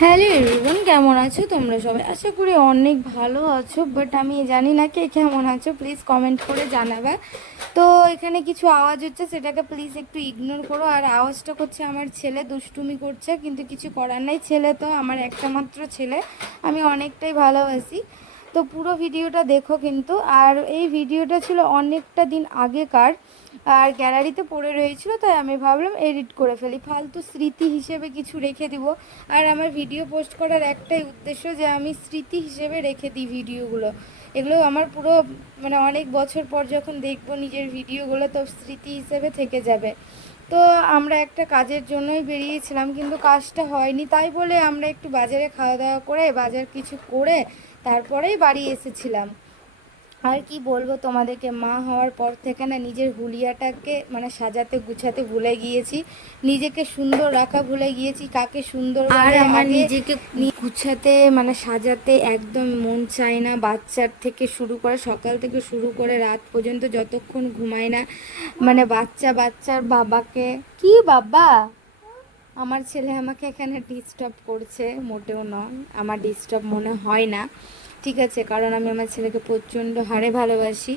Hello everyone, কেমন আছো তোমরা সবাই? আশা করি অনেক ভালো আছো বাট আমি জানি না কে কেমন আছো প্লিজ কমেন্ট করে জানাবে। তো এখানে কিছু আওয়াজ হচ্ছে, সেটাকে প্লিজ একটু ইগনোর করো। আর আওয়াজটা করছে আমার ছেলে, দুষ্টুমি করছে, কিন্তু কিছু করার নাই। ছেলে তো আমার একটা মাত্র ছেলে, আমি অনেকটাই ভালোবাসি। তো পুরো ভিডিওটা দেখো কিন্তু, আর এই ভিডিওটা ছিল অনেকটা দিন আগেকার, আর গ্যালারিতে পড়ে রয়েছিল, তাই আমি ভাবলাম এডিট করে ফেলি। ফালতু স্মৃতি হিসেবে কিছু রেখে দিব। আর আমার ভিডিও পোস্ট করার একটাই উদ্দেশ্য যে আমি স্মৃতি হিসেবে রেখে দিই ভিডিওগুলো। এগুলো আমার পুরো মানে অনেক বছর পর যখন দেখব নিজের ভিডিওগুলো, তো স্মৃতি হিসেবে থেকে যাবে। তো আমরা একটা কাজের জন্যই বেরিয়েছিলাম, কিন্তু কাজটা হয়নি। তাই বলে আমরা একটু বাজারে খাওয়া দাওয়া করে, বাজার কিছু করে তারপরেই বাড়ি এসেছিলাম। আর কি বলব তোমাদেরকে মা হওয়ার পর থেকে না নিজের হুলিয়াটাকে মানে সাজাতে গুছাতে ভুলে গিয়েছি। নিজেকে সুন্দর রাখা ভুলে গিয়েছি কাকে সুন্দর আর আমার নিজেকে গুছাতে মানে সাজাতে একদম মন চায় না। বাচ্চার থেকে শুরু করে সকাল থেকে শুরু করে রাত পর্যন্ত যতক্ষণ ঘুমায় না মানে বাচ্চা বাচ্চার বাবাকে কি বাবা? আমার ছেলে আমাকে এখানে ডিস্টার্ব করছে মোটেও নয়। আমার ডিস্টার্ব মনে হয় না। ঠিক আছে, কারণ আমি আমার ছেলেকে প্রচণ্ড হারে ভালোবাসি।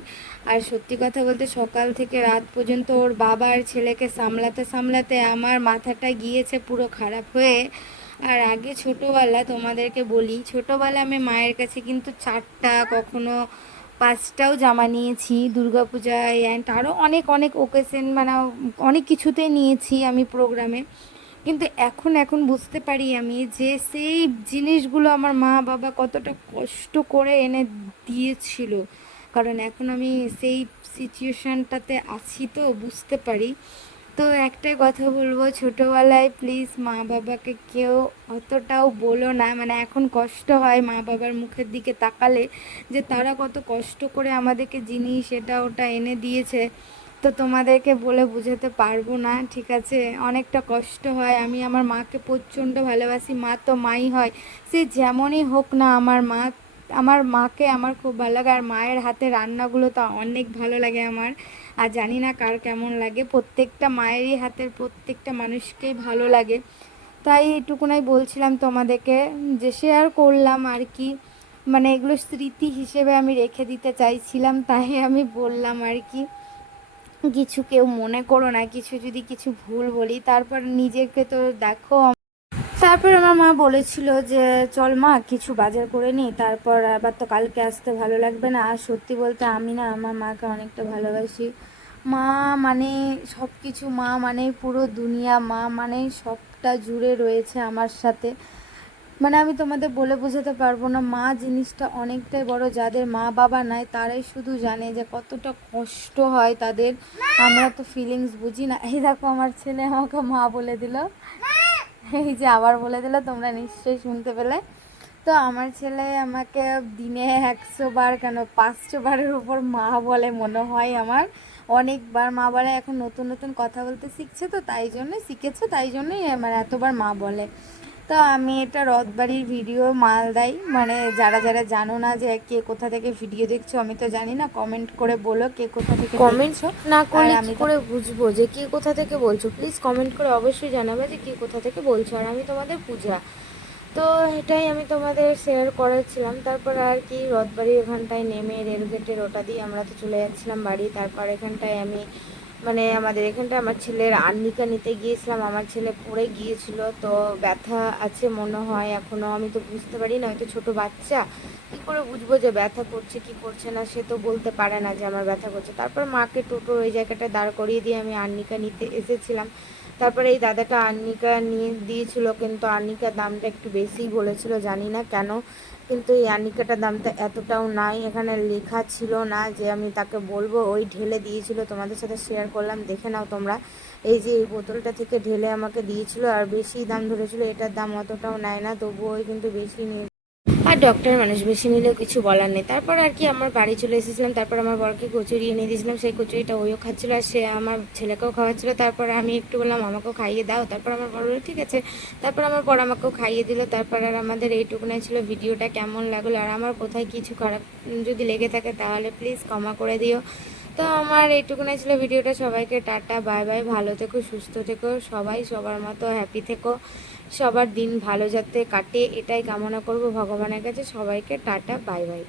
আর সত্যি কথা বলতে সকাল থেকে রাত পর্যন্ত ওর বাবা আর ছেলেকে সামলাতে সামলাতে আমার মাথাটা গিয়েছে পুরো খারাপ হয়ে। আর আগে ছোটোবেলা তোমাদেরকে বলি, ছোটোবেলা আমি মায়ের কাছে কিন্তু চারটা, কখনো পাঁচটাও জামা নিয়েছি, দুর্গাপূজায় অ্যান্ড আরও অনেক অনেক ওকেশন মানে অনেক কিছুতেই নিয়েছি আমি প্রোগ্রামে কিন্তু এখন এখন বুঝতে পারি আমি যে সেই জিনিসগুলো আমার মা বাবা কতটা কষ্ট করে এনে দিয়েছিল। কারণ এখন আমি সেই সিচুয়েশানটাতে আছি তো, বুঝতে পারি। তো একটাই কথা বলব, ছোটোবেলায় প্লিজ মা বাবাকে কেউ অতটাও বলো না। মানে এখন কষ্ট হয় মা বাবার মুখের দিকে তাকালে যে তারা কত কষ্ট করে আমাদেরকে জিনিস এটা ওটা এনে দিয়েছে। তো তোমাদেরকে বলে বোঝাতে পারব না, ঠিক আছে? অনেকটা কষ্ট হয়। আমি আমার মাকে প্রচণ্ড ভালোবাসি। মা তো মাই হয়। সে যেমনই হোক না, আমার মা, আমার মাকে আমার খুব ভালো লাগে। আর মায়ের হাতে রান্নাগুলো তো অনেক ভালো লাগে আমার। আর জানি না কার কেমন লাগে। প্রত্যেকটা মায়েরই হাতের প্রত্যেকটা মানুষকেই ভালো লাগে। তাই এইটুকুনাই বলছিলাম তোমাদেরকে যে শেয়ার করলাম আর কি। মানে এগুলো স্মৃতি হিসেবে আমি রেখে দিতে চাইছিলাম, তাই আমি বললাম আর কি। কিছু কেউ মনে করো না, কিছু যদি কিছু ভুল বলি, তারপর নিজেকে তো দেখো। তারপর আমার মা বলেছিল যে, চল মা, কিছু বাজার করে নিই তারপর আবার তো কালকে আসতে ভালো লাগবে না। আর সত্যি বলতে আমি না, আমার মাকে অনেকটা ভালোবাসি। মা মানে সব কিছু মা মানে পুরো দুনিয়া, মা মানে সবটা জুড়ে রয়েছে আমার সাথে। মানে আমি তোমাদের বলে বোঝাতে পারব না, মা জিনিসটা অনেকটাই বড়, যাদের মা বাবা নাই তারাই শুধু জানে যে কতটা কষ্ট হয় তাদের। আমরা তো ফিলিংস বুঝি না। এই দেখো আমার ছেলে আমাকে মা বলে দিল। এই যে আবার বলে দিল, তোমরা নিশ্চয়ই শুনতে পেলে। তো আমার ছেলে আমাকে দিনে একশো বার কেন পাঁচশো বারের উপর মা বলে মনে হয় আমার। অনেকবার মা বলে, এখন নতুন নতুন কথা বলতে শিখছে তো, তাই জন্য শিখেছে, তাই জন্যই আমার এতবার মা বলে। তো আমি এটা রথবাড়ির ভিডিও মালদাই মানে যারা যারা জানো না যে কে কোথা থেকে ভিডিও দেখছ আমি তো জানি না কমেন্ট করে বলো কে কোথা থেকে কমেন্ট না করলে আর আমি করে বুঝব যে কে কোথা থেকে বলছো? প্লিজ কমেন্ট করে অবশ্যই জানাবে যে কে কোথা থেকে বলছো। আর আমি তোমাদের পূজা। তো এটাই আমি তোমাদের শেয়ার করেছিলাম তারপর আর কি রথবাড়ি ওখানটায় নেমে রেলগেটের ওটা দিয়ে আমরা তো চলে যাচ্ছিলাম বাড়ি। তারপর এখানটায় আমি মানে আমাদের এখানটা আমার ছেলের আর্নিকা নিতে গিয়েছিলাম, আমার ছেলে পড়ে গিয়েছিল, তো ব্যথা আছে মনে হয় এখনও আমি তো বুঝতে পারি না, হয়তো ছোটো বাচ্চা। কী করে বুঝব যে ব্যথা করছে, কি করছে না, সে তো বলতে পারে না যে আমার ব্যথা করছে। তারপর মাকে টোটো ওই জায়গাটা দাঁড় করিয়ে দিয়ে আমি আর্নিকা নিতে এসেছিলাম। তারপরে এই দাদাটা আর্নিকা নিয়ে দিয়েছিল, কিন্তু আর্নিকার দামটা একটু বেশিই বলেছিল, জানি না কেন। কিন্তু এই আনিকাটার দামটা এতটাও নাই। এখানে লেখা ছিল না যে আমি তাকে বলব। ওই ঢেলে দিয়েছিল। তোমাদের সাথে শেয়ার করলাম। দেখে নাও তোমরা। এই যে এই বোতলটা থেকে ঢেলে আমাকে দিয়েছিল। আর বেশি দাম ধরেছিল। এটার দাম অতটাও নেয় না। তবুও কিন্তু বেশি নিয়ে আর ডক্টর মানুষ বেশি নিলেও কিছু বলার নেই। তারপর আর কি আমার বাড়ি চলে এসেছিলাম, তারপর আমার বরকে কচুরি এনে দিয়েছিলাম, সেই কচুরিটা ওইও খাচ্ছিলো আর সে আমার ছেলেকেও খাওয়াচ্ছিল। তারপর আমি একটু বললাম, আমাকেও খাইয়ে দাও। তারপর আমার বড় ঠিক আছে। তারপর আমার বড় আমাকেও খাইয়ে দিল। তারপর আর আমাদের এইটুকুনাই ছিল ভিডিওটা কেমন লাগল, আর আমার কোথায় কিছু খারাপ যদি লেগে থাকে তাহলে প্লিজ ক্ষমা করে দিও। তো আমার এইটুকুনাই ছিল ভিডিওটা। সবাইকে টাটা, বাই বাই, ভালো থেকো, সুস্থ থেকো, সবাই সবার মতো হ্যাপি থেকো, সবার দিন ভালো যাতে কাটে, এটাই কামনা করব ভগবানের কাছে। সবাইকে টাটা, বাই বাই।